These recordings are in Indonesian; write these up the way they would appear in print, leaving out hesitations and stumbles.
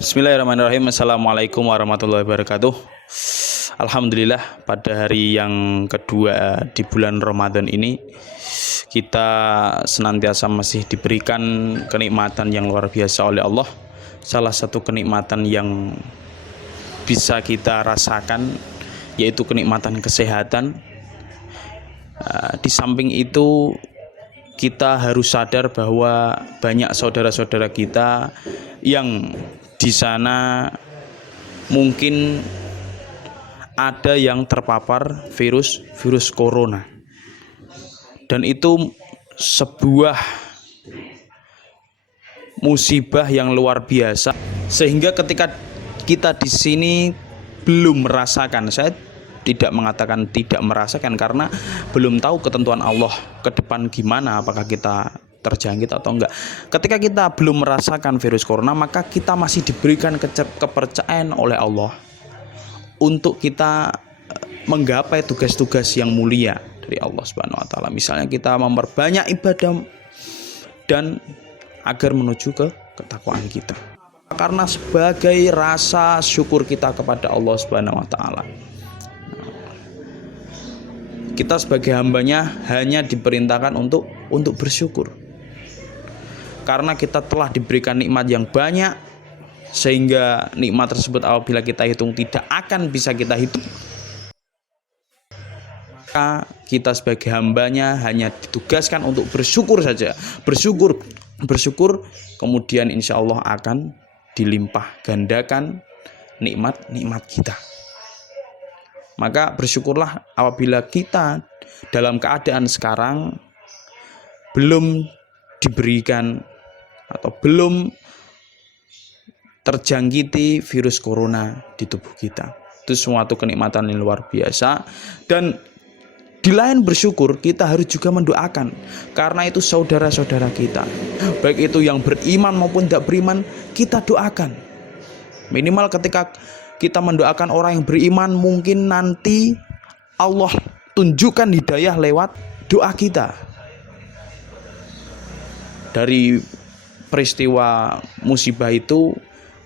Bismillahirrahmanirrahim. Assalamualaikum warahmatullahi wabarakatuh. Alhamdulillah, pada hari yang kedua di bulan Ramadan ini kita senantiasa masih diberikan kenikmatan yang luar biasa oleh Allah. Salah satu kenikmatan yang bisa kita rasakan yaitu kenikmatan kesehatan. Di samping itu kita harus sadar bahwa banyak saudara-saudara kita yang di sana mungkin ada yang terpapar virus corona, dan itu sebuah musibah yang luar biasa, sehingga ketika kita di sini belum merasakan, saya tidak mengatakan tidak merasakan karena belum tahu ketentuan Allah ke depan gimana, apakah kita terjangkit atau enggak. Ketika kita belum merasakan virus corona, maka kita masih diberikan kepercayaan oleh Allah untuk kita menggapai tugas-tugas yang mulia dari Allah Subhanahu wa taala. Misalnya kita memperbanyak ibadah dan agar menuju ke ketakwaan kita. Karena sebagai rasa syukur kita kepada Allah Subhanahu wa taala. Kita sebagai hambanya hanya diperintahkan untuk bersyukur. Karena kita telah diberikan nikmat yang banyak, sehingga nikmat tersebut apabila kita hitung tidak akan bisa kita hitung. Maka kita sebagai hambanya hanya ditugaskan untuk bersyukur saja. Bersyukur, kemudian insya Allah akan dilimpah gandakan nikmat-nikmat kita. Maka bersyukurlah apabila kita dalam keadaan sekarang belum diberikan atau belum terjangkiti virus corona di tubuh kita. Itu suatu kenikmatan yang luar biasa, dan di lain bersyukur kita harus juga mendoakan, karena itu saudara-saudara kita, baik itu yang beriman maupun tidak beriman, kita doakan. Minimal ketika kita mendoakan orang yang beriman, mungkin nanti Allah tunjukkan hidayah lewat doa kita. Dari peristiwa musibah itu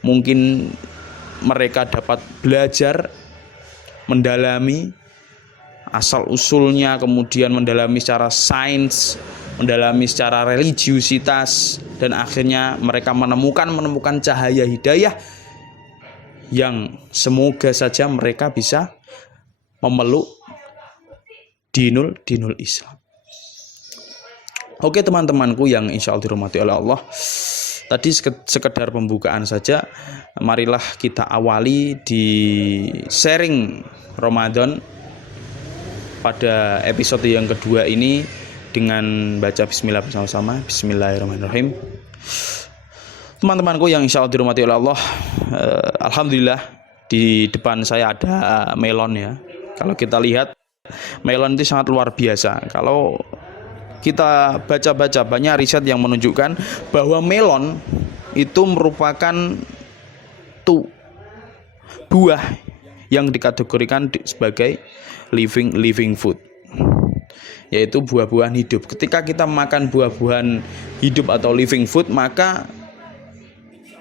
mungkin mereka dapat belajar, mendalami asal usulnya, kemudian mendalami secara sains, mendalami secara religiusitas, dan akhirnya mereka menemukan cahaya hidayah yang semoga saja mereka bisa memeluk dinul Islam. Oke teman-temanku yang insya Allah dirahmati oleh Allah, tadi sekedar pembukaan saja. Marilah kita awali di sharing Ramadan pada episode yang kedua ini dengan baca bismillah bersama-sama. Bismillahirrahmanirrahim. Teman-temanku yang insya Allah dirahmati oleh Allah, alhamdulillah di depan saya ada melon ya. Kalau kita lihat, melon itu sangat luar biasa. Kalau kita baca-baca, banyak riset yang menunjukkan bahwa melon itu merupakan buah yang dikategorikan sebagai living food, yaitu buah-buahan hidup. Ketika kita makan buah-buahan hidup atau living food, maka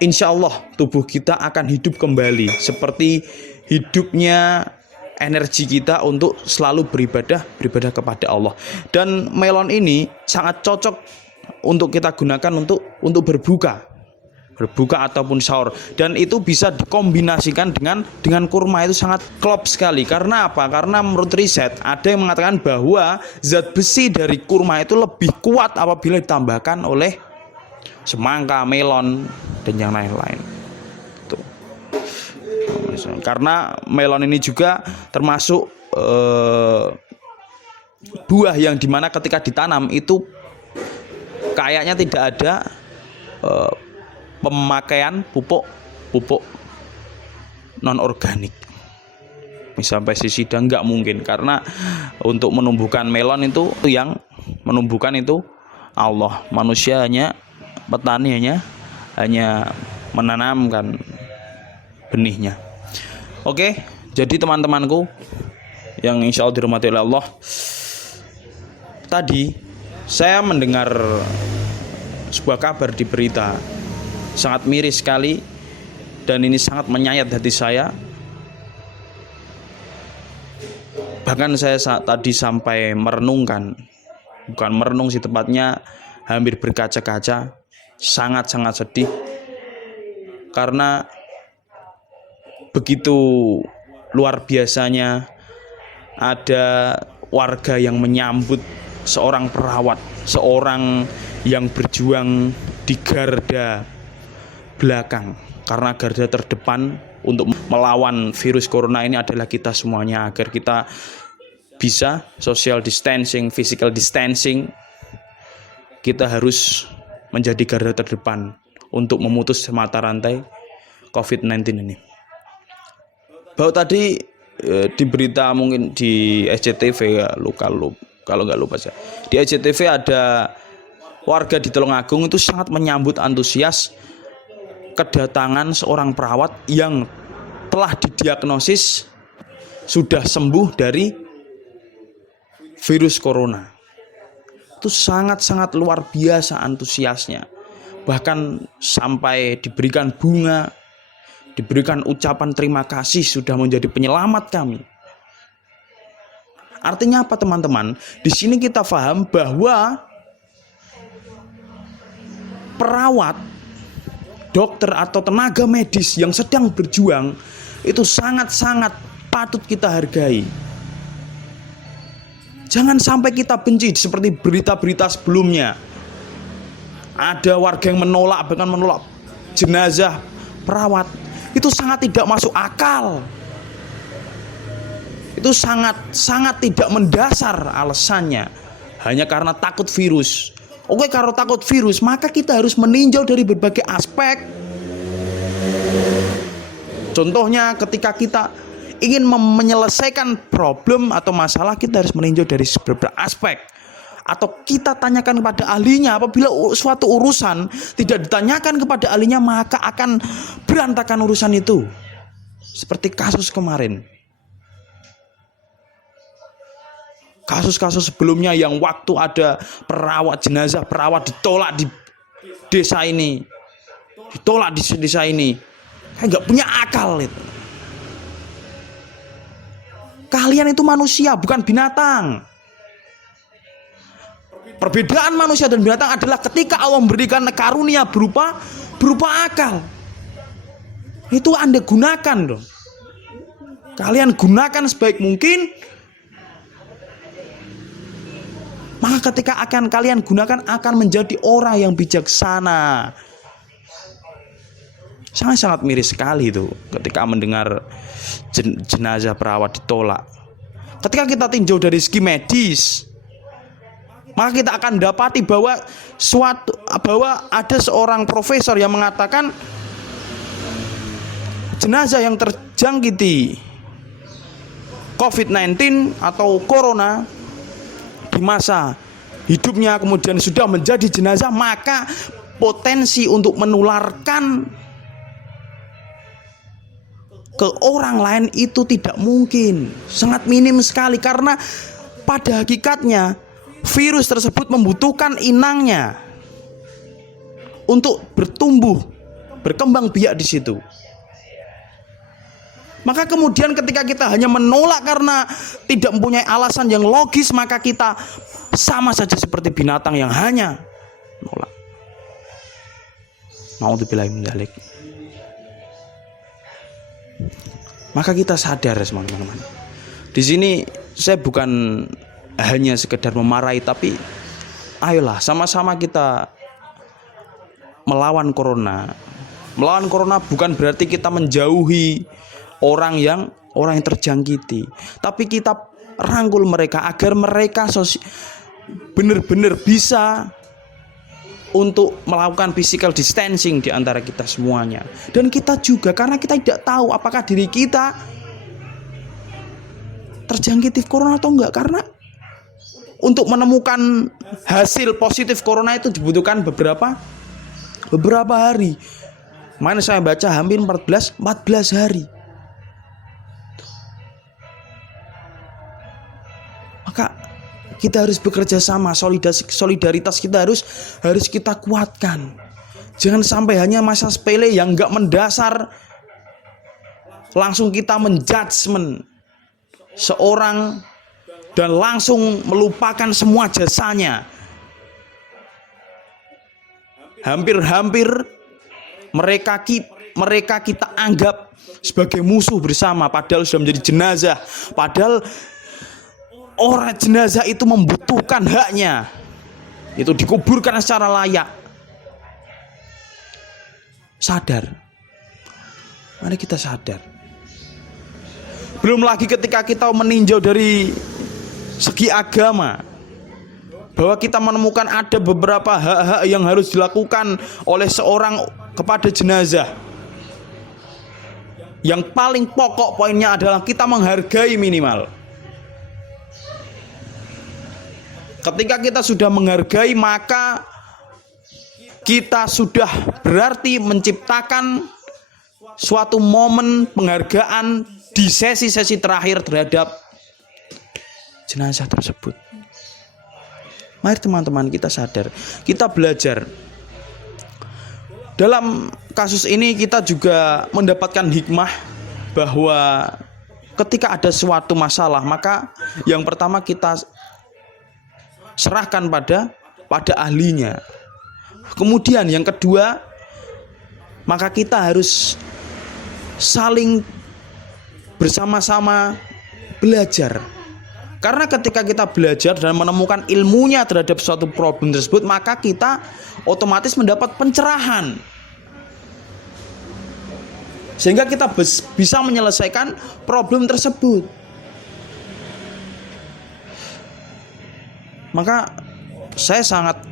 insya Allah tubuh kita akan hidup kembali seperti hidupnya energi kita untuk selalu beribadah kepada Allah. Dan melon ini sangat cocok untuk kita gunakan untuk berbuka ataupun sahur, dan itu bisa dikombinasikan dengan kurma. Itu sangat klop sekali. Karena apa? Karena menurut riset ada yang mengatakan bahwa zat besi dari kurma itu lebih kuat apabila ditambahkan oleh semangka, melon, dan yang lain-lain. Karena melon ini juga termasuk buah yang dimana ketika ditanam itu kayaknya tidak ada pemakaian pupuk non organik, misal pestisida, enggak mungkin, karena untuk menumbuhkan melon itu yang menumbuhkan itu Allah. Manusia hanya petani hanya menanamkan benihnya. Oke, jadi teman-temanku yang insya Allah dirahmati oleh Allah, tadi saya mendengar sebuah kabar di berita, sangat miris sekali, dan ini sangat menyayat hati saya. Bahkan saya tadi sampai merenungkan, bukan merenung sih tepatnya, hampir berkaca-kaca, sangat-sangat sedih karena begitu luar biasanya ada warga yang menyambut seorang perawat, seorang yang berjuang di garda belakang, karena garda terdepan untuk melawan virus corona ini adalah kita semuanya, agar kita bisa social distancing, physical distancing. Kita harus menjadi garda terdepan untuk memutus mata rantai COVID-19 ini. Bahwa tadi di berita mungkin di SCTV ya, kalau nggak lupa saya, di SCTV ada warga di Tulungagung itu sangat menyambut antusias kedatangan seorang perawat yang telah didiagnosis sudah sembuh dari virus corona. Itu sangat-sangat luar biasa antusiasnya. Bahkan sampai diberikan bunga, diberikan ucapan terima kasih sudah menjadi penyelamat kami. Artinya apa teman-teman? Di sini kita paham bahwa perawat, dokter atau tenaga medis yang sedang berjuang itu sangat-sangat patut kita hargai. Jangan sampai kita benci seperti berita-berita sebelumnya. Ada warga yang menolak, bahkan menolak jenazah perawat. Itu sangat tidak masuk akal. Itu sangat tidak mendasar alasannya. Hanya karena takut virus. Oke, kalau takut virus, maka kita harus meninjau dari berbagai aspek. Contohnya ketika kita ingin menyelesaikan problem atau masalah, kita harus meninjau dari beberapa aspek. Atau kita tanyakan kepada ahlinya. Apabila suatu urusan tidak ditanyakan kepada ahlinya, maka akan berantakan urusan itu. Seperti kasus kemarin. Kasus-kasus sebelumnya yang waktu ada jenazah perawat ditolak di desa ini, ditolak di desa ini, kayak nggak punya akal itu. Kalian itu manusia, bukan binatang. Perbedaan manusia dan binatang adalah ketika Allah memberikan karunia berupa akal, itu Anda gunakan dong. Kalian gunakan sebaik mungkin. Maka ketika akan kalian gunakan akan menjadi orang yang bijaksana. Sangat-sangat miris sekali itu ketika mendengar jenazah perawat ditolak. Ketika kita tinjau dari segi medis, maka kita akan dapati bahwa ada seorang profesor yang mengatakan jenazah yang terjangkiti COVID-19 atau corona di masa hidupnya kemudian sudah menjadi jenazah, maka potensi untuk menularkan ke orang lain itu tidak mungkin, sangat minim sekali, karena pada hakikatnya virus tersebut membutuhkan inangnya untuk bertumbuh, berkembang biak di situ. Maka kemudian ketika kita hanya menolak karena tidak mempunyai alasan yang logis, maka kita sama saja seperti binatang yang hanya menolak. Naudzubillahi min dzalik. Maka kita sadar teman-teman. Di sini saya bukan hanya sekedar memarahi, tapi ayolah sama-sama kita melawan corona. Melawan corona bukan berarti kita menjauhi orang yang terjangkiti, tapi kita rangkul mereka agar mereka benar-benar bisa untuk melakukan physical distancing di antara kita semuanya. Dan kita juga, karena kita tidak tahu apakah diri kita terjangkiti corona atau enggak, karena untuk menemukan hasil positif corona itu dibutuhkan beberapa hari. Mana saya baca hampir 14 hari. Maka kita harus bekerja sama, solidaritas kita harus kita kuatkan. Jangan sampai hanya masa sepele yang enggak mendasar langsung kita menjudgment seorang dan langsung melupakan semua jasanya. Hampir-hampir mereka kita anggap sebagai musuh bersama, padahal sudah menjadi jenazah. Padahal orang jenazah itu membutuhkan haknya, itu dikuburkan secara layak. Sadar, mari kita sadar. Belum lagi ketika kita meninjau dari segi agama, bahwa kita menemukan ada beberapa hak-hak yang harus dilakukan oleh seorang kepada jenazah. Yang paling pokok poinnya adalah kita menghargai minimal. Ketika kita sudah menghargai, maka kita sudah berarti menciptakan suatu momen penghargaan di sesi-sesi terakhir terhadap jenazah tersebut. Mari teman-teman kita sadar, kita belajar. Dalam kasus ini kita juga mendapatkan hikmah bahwa ketika ada suatu masalah, maka yang pertama kita serahkan pada ahlinya. Kemudian yang kedua, maka kita harus saling bersama-sama belajar. Karena ketika kita belajar dan menemukan ilmunya terhadap suatu problem tersebut, maka kita otomatis mendapat pencerahan. Sehingga kita bisa menyelesaikan problem tersebut. Maka saya sangat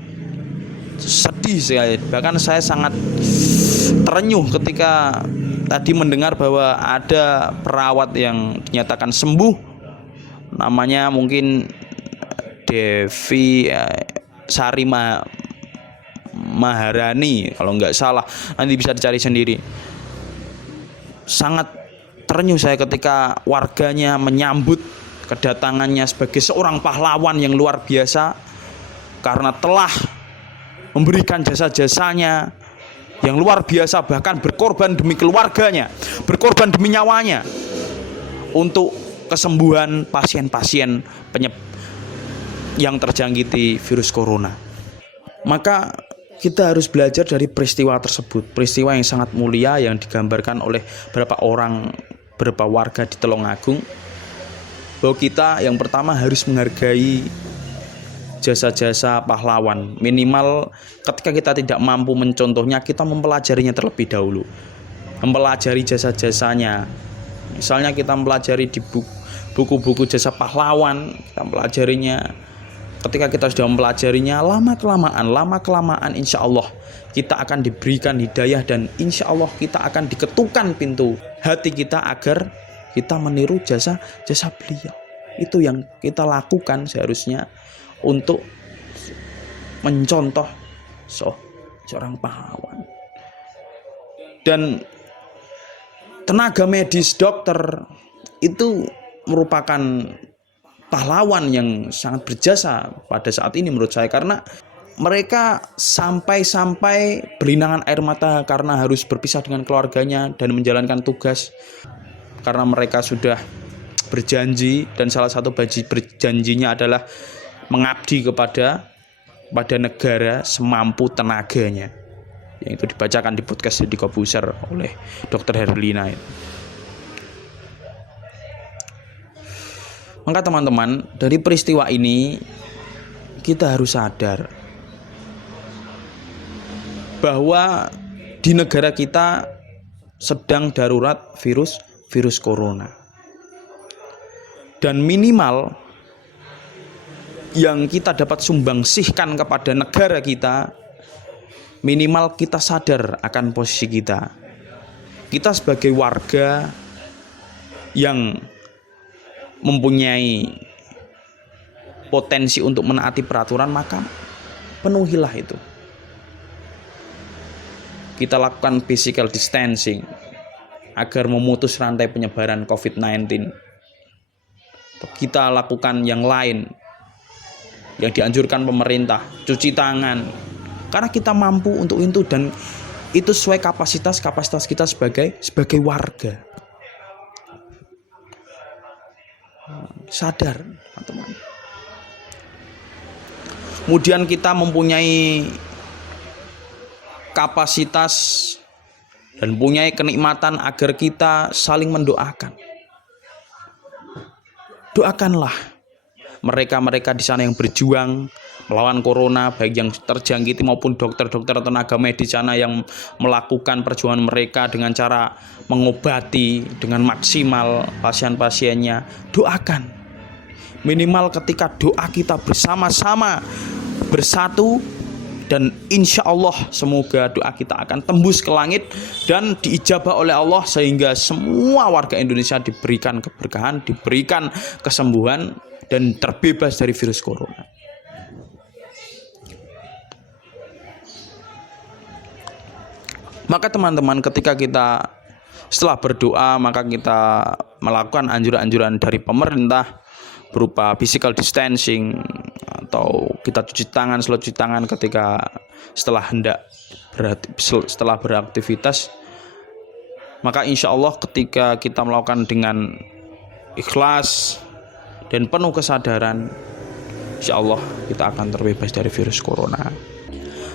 sedih sekali, bahkan saya sangat terenyuh ketika tadi mendengar bahwa ada perawat yang dinyatakan sembuh, namanya mungkin Devi Sari Maharani kalau nggak salah, nanti bisa dicari sendiri. Sangat terenyuh saya ketika warganya menyambut kedatangannya sebagai seorang pahlawan yang luar biasa, karena telah memberikan jasa-jasanya yang luar biasa, bahkan berkorban demi keluarganya, berkorban demi nyawanya untuk kesembuhan pasien-pasien yang terjangkiti virus corona. Maka kita harus belajar dari peristiwa tersebut, peristiwa yang sangat mulia yang digambarkan oleh beberapa warga di Tulungagung, bahwa kita yang pertama harus menghargai jasa-jasa pahlawan. Minimal ketika kita tidak mampu mencontohnya, kita mempelajarinya terlebih dahulu, mempelajari jasa-jasanya. Misalnya kita mempelajari di buku-buku jasa pahlawan, kita mempelajarinya. Ketika kita sudah mempelajarinya, lama-kelamaan insya Allah kita akan diberikan hidayah, dan insya Allah kita akan diketukkan pintu hati kita agar kita meniru jasa-jasa beliau. Itu yang kita lakukan seharusnya untuk mencontoh seorang pahlawan. Dan tenaga medis, dokter itu merupakan pahlawan yang sangat berjasa pada saat ini menurut saya, karena mereka sampai berlinangan air mata karena harus berpisah dengan keluarganya dan menjalankan tugas, karena mereka sudah berjanji, dan salah satu berjanjinya adalah mengabdi kepada negara semampu tenaganya, yang itu dibacakan di podcast Deddy Kobuser oleh Dr. Herlina. Maka teman-teman, dari peristiwa ini kita harus sadar bahwa di negara kita sedang darurat virus corona. Dan minimal yang kita dapat sumbangsihkan kepada negara kita, minimal kita sadar akan posisi kita. Kita sebagai warga yang mempunyai potensi untuk menaati peraturan, maka penuhilah itu. Kita lakukan physical distancing agar memutus rantai penyebaran COVID-19. Kita lakukan yang lain yang dianjurkan pemerintah, cuci tangan, karena kita mampu untuk itu, dan itu sesuai kapasitas kita sebagai warga. sadar, teman-teman. Kemudian kita mempunyai kapasitas dan mempunyai kenikmatan agar kita saling mendoakan. Doakanlah mereka-mereka di sana yang berjuang melawan corona, baik yang terjangkiti maupun dokter-dokter tenaga medis sana yang melakukan perjuangan mereka dengan cara mengobati dengan maksimal pasien-pasiennya. Doakan. Minimal ketika doa kita bersama-sama bersatu, dan insya Allah semoga doa kita akan tembus ke langit dan diijabah oleh Allah sehingga semua warga Indonesia diberikan keberkahan, diberikan kesembuhan dan terbebas dari virus corona. Maka teman-teman, ketika kita setelah berdoa, maka kita melakukan anjuran-anjuran dari pemerintah berupa physical distancing, atau kita cuci tangan, selalu cuci tangan ketika setelah beraktivitas. Maka insya Allah ketika kita melakukan dengan ikhlas dan penuh kesadaran, insya Allah kita akan terbebas dari virus corona.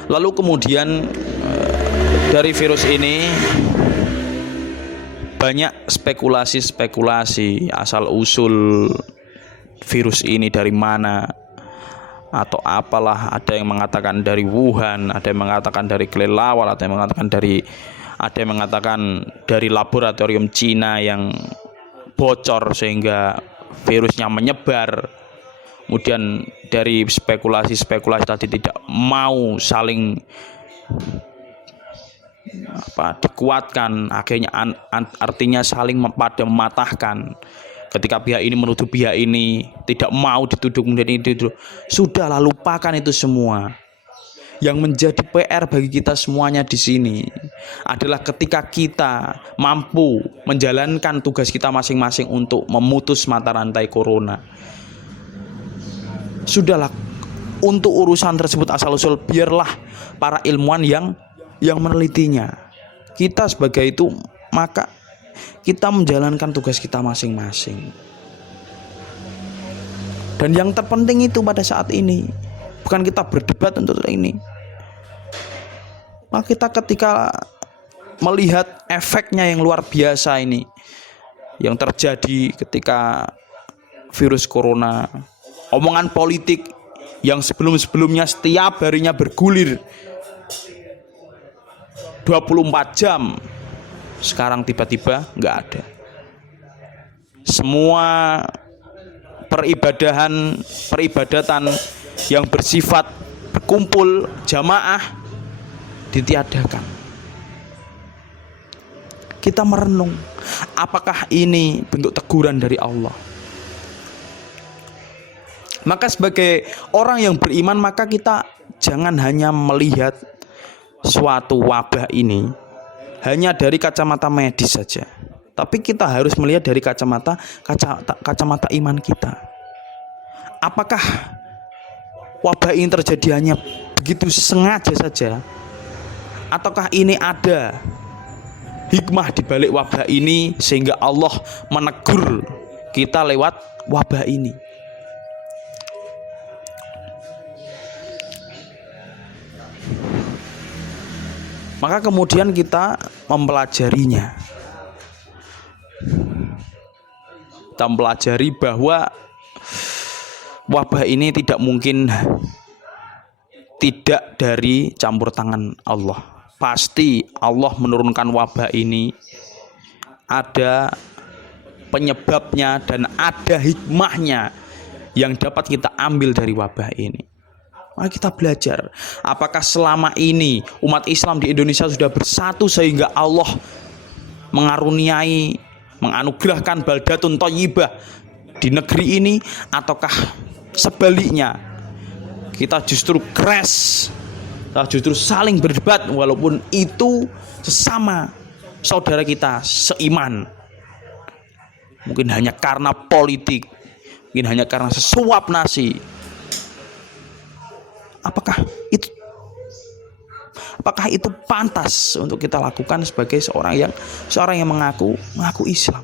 Lalu kemudian dari virus ini banyak spekulasi asal usul virus ini dari mana atau apalah. Ada yang mengatakan dari Wuhan, ada yang mengatakan dari kelelawar, ada yang mengatakan dari laboratorium Cina yang bocor sehingga virusnya menyebar. Kemudian dari spekulasi tadi tidak mau saling dikuatkan, akhirnya artinya saling mematahkan. Ketika pihak ini menuduh pihak ini, tidak mau dituduh kemudian itu. Sudahlah, lupakan itu semua. Yang menjadi PR bagi kita semuanya di sini adalah ketika kita mampu menjalankan tugas kita masing-masing untuk memutus mata rantai corona. Sudahlah, untuk urusan tersebut asal-usul biarlah para ilmuwan yang menelitinya. Kita sebagai itu, maka kita menjalankan tugas kita masing-masing. Dan yang terpenting itu pada saat ini bukan kita berdebat untuk ini. Maka kita ketika melihat efeknya yang luar biasa ini yang terjadi ketika virus corona, omongan politik yang sebelum-sebelumnya setiap harinya bergulir 24 jam, sekarang tiba-tiba nggak ada. Semua peribadatan yang bersifat berkumpul jamaah ditiadakan. Kita merenung, apakah ini bentuk teguran dari Allah? Maka sebagai orang yang beriman, maka kita jangan hanya melihat suatu wabah ini hanya dari kacamata medis saja, tapi kita harus melihat dari kacamata iman kita. Apakah wabah ini terjadi hanya begitu sengaja saja, ataukah ini ada hikmah di balik wabah ini sehingga Allah menegur kita lewat wabah ini? Maka kemudian kita mempelajarinya. Kita mempelajari bahwa wabah ini tidak mungkin tidak dari campur tangan Allah. Pasti Allah menurunkan wabah ini ada penyebabnya dan ada hikmahnya yang dapat kita ambil dari wabah ini. Mari kita belajar, apakah selama ini umat Islam di Indonesia sudah bersatu sehingga Allah menganugerahkan baldatun thayyibah di negeri ini, ataukah sebaliknya kita justru crash, kita justru saling berdebat walaupun itu sesama saudara kita seiman. Mungkin hanya karena politik, mungkin hanya karena sesuap nasi. Apakah itu pantas untuk kita lakukan sebagai seorang yang mengaku Islam?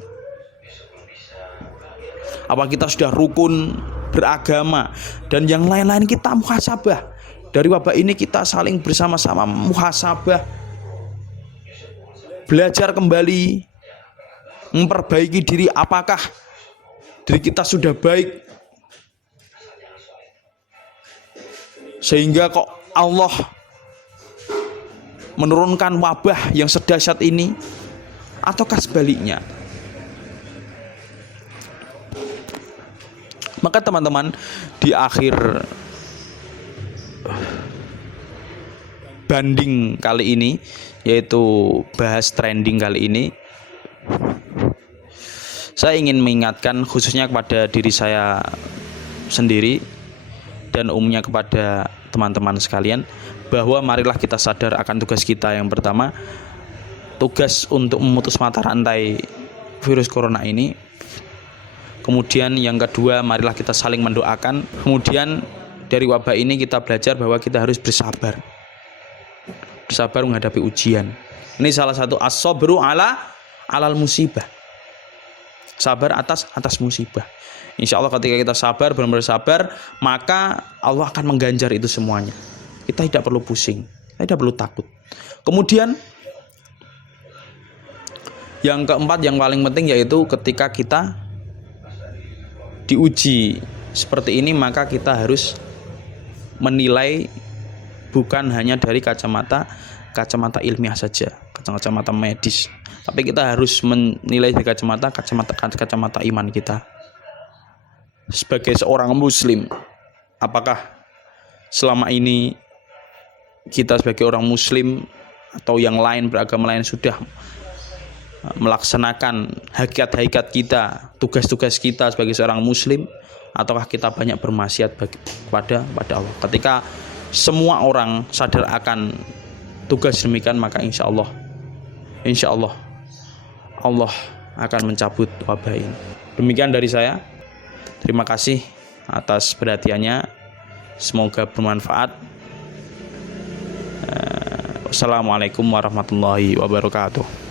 Apa kita sudah rukun beragama? Dan yang lain-lain kita muhasabah. Dari wabah ini kita saling bersama-sama muhasabah, belajar kembali, memperbaiki diri. Apakah diri kita sudah baik sehingga kok Allah menurunkan wabah yang sedahsyat ini, ataukah sebaliknya? Maka teman-teman, di akhir banding kali ini, yaitu bahas trending kali ini, saya ingin mengingatkan khususnya kepada diri saya sendiri dan umumnya kepada teman-teman sekalian, bahwa marilah kita sadar akan tugas kita. Yang pertama, tugas untuk memutus mata rantai virus corona ini. Kemudian yang kedua, marilah kita saling mendoakan. Kemudian dari wabah ini kita belajar bahwa kita harus bersabar menghadapi ujian. Ini salah satu as-sabru alal musibah, sabar atas musibah. Insya Allah ketika kita sabar, benar-benar sabar, maka Allah akan mengganjar itu semuanya. Kita tidak perlu pusing, kita tidak perlu takut. Kemudian yang keempat, yang paling penting, yaitu ketika kita diuji seperti ini, maka kita harus menilai bukan hanya dari kacamata ilmiah saja, kacamata medis, tapi kita harus menilai dari kacamata iman kita. Sebagai seorang muslim, apakah selama ini kita sebagai orang muslim atau yang lain beragama lain sudah melaksanakan hakikat kita, tugas-tugas kita sebagai seorang muslim, ataukah kita banyak bermaksiat kepada Allah? Ketika semua orang sadar akan tugas demikian, maka insya Allah Allah akan mencabut wabah ini. Demikian dari saya. Terima kasih atas perhatiannya. Semoga bermanfaat. Wassalamualaikum warahmatullahi wabarakatuh.